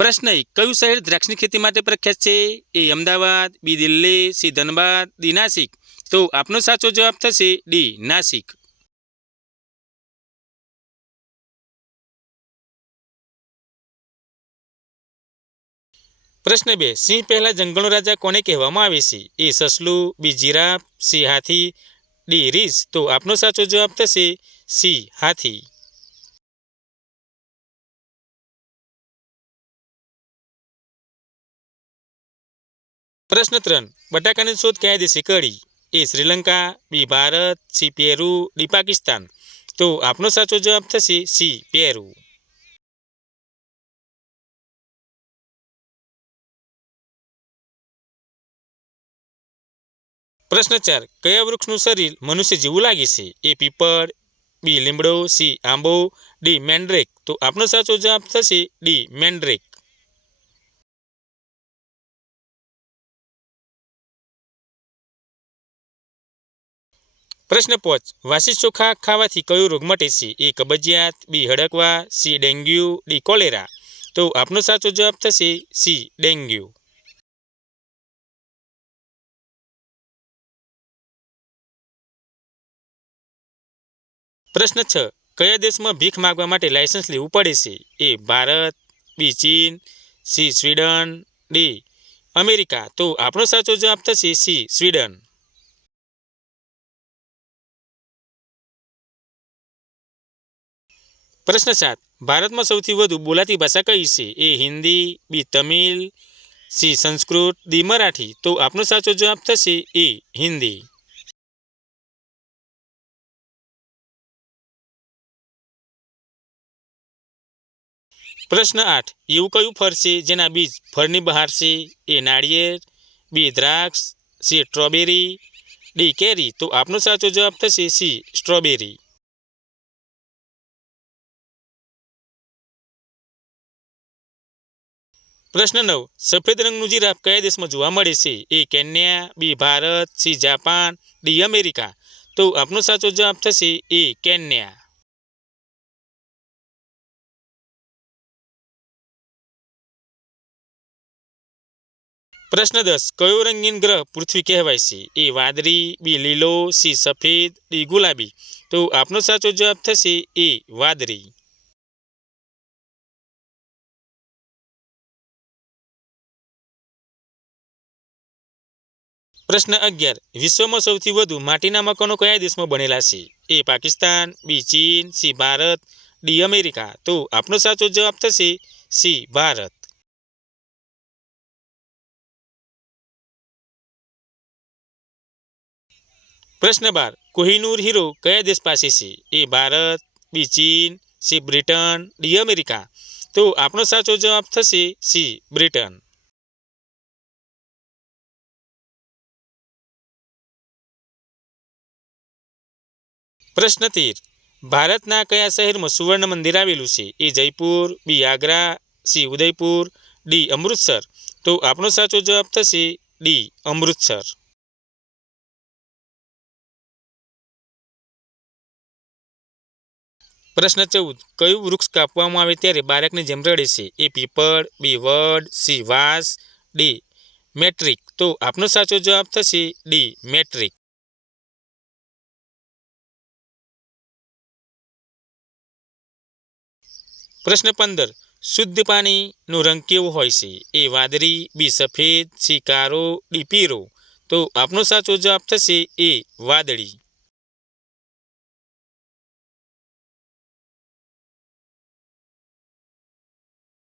પ્રશ્ન 1. કયું શહેર દ્રાક્ષની ખેતી માટે પ્રખ્યાત છે? એ અમદાવાદ, બી દિલ્હી, સી ધનબાદ, ડી નાસિક. તો આપનો સાચો જવાબ થશે ડી નાસિક. પ્રશ્ન 2. સિંહ પહેલા જંગલનો રાજા કોને કહેવામાં આવે છે? એ સસલું, બી જીરાફ, સી હાથી, ડી રીંછ. તો આપનો સાચો જવાબ થશે સી હાથી. પ્રશ્ન 3. બટાકાની શોધ કયા દેશે કરી? A Sri Lanka, B Bharat, C Peru, D Pakistan. તો આપનો સાચો જવાબ થશે સી પેરુ. પ્રશ્ન 4. કયા વૃક્ષનું શરીર મનુષ્ય જેવું લાગે છે? એ પીપળ, બી લીમડો, સી આંબો, ડી મેન્ડ્રેક. તો આપનો સાચો જવાબ થશે ડી મેન્ડ્રેક. પ્રશ્ન 5. વાસી ચોખા ખાવાથી કયો રોગ મટે છે? એ કબજિયાત, બી હડકવા, સી ડેન્ગ્યુ, ડી કોલેરા. તો આપનો સાચો જવાબ થશે સી ડેન્ગ્યુ. પ્રશ્ન 6. કયા દેશમાં ભીખ માંગવા માટે લાયસન્સ લેવું પડે છે? એ ભારત, બી ચીન, સી સ્વીડન, ડી અમેરિકા. તો આપણો સાચો જવાબ થશે સી સ્વીડન. પ્રશ્ન 7. ભારતમાં સૌથી વધુ બોલાતી ભાષા કઈ છે? એ હિન્દી, બી તમિલ, સી સંસ્કૃત, ડી મરાઠી. તો આપનો સાચો જવાબ થશે એ હિન્દી. પ્રશ્ન 8. એવું કયું ફળ છે જેના બીજ ફળની બહાર છે? એ નાળિયેર, બી દ્રાક્ષ, સી સ્ટ્રોબેરી, ડી કેરી. તો આપનો સાચો જવાબ થશે સી સ્ટ્રોબેરી. પ્રશ્ન 9. સફેદ રંગનું જીરાફ કયા દેશમાં જોવા મળે છે? A Kenya, B Bharat, C Japan, D America. તો આપનો સાચો જવાબ થશે એ કેન્યા. પ્રશ્ન 10. કયો રંગીન ગ્રહ પૃથ્વી કહેવાય છે? એ વાદળી, બી લીલો, સી સફેદ, ડી ગુલાબી. તો આપનો સાચો જવાબ થશે એ વાદળી. પ્રશ્ન 11. વિશ્વમાં સૌથી વધુ માટીના મકાનો કયા દેશમાં બનેલા છે? એ પાકિસ્તાન, બી ચીન, સી ભારત, ડી અમેરિકા. તો આપનો સાચો જવાબ થશે સી ભારત. પ્રશ્ન 12. કોહિનૂર હીરો કયા દેશ પાસે છે? એ ભારત, બી ચીન, સી બ્રિટન, ડી અમેરિકા. તો આપનો સાચો જવાબ થશે સી બ્રિટન. પ્રશ્ન 13. ભારતના કયા શહેરમાં સુવર્ણ મંદિર આવેલું છે? એ જયપુર, બી આગ્રા, સી ઉદયપુર, ડી અમૃતસર. તો આપનો સાચો જવાબ થશે ડી અમૃતસર. પ્રશ્ન 14. કયું વૃક્ષ કાપવામાં આવે ત્યારે બાળકની જેમ રડે છે? એ પીપળ, બી વડ, સી વાંસ, ડી મેટ્રિક. તો આપનો સાચો જવાબ થશે ડી મેટ્રિક. પ્રશ્ન 15. શુદ્ધ પાણીનો રંગ કેવો હોય છે? એ વાદળી, બી સફેદ, સી કાળો, ડી પીળો. તો આપનો સાચો જવાબ થશે એ વાદળી.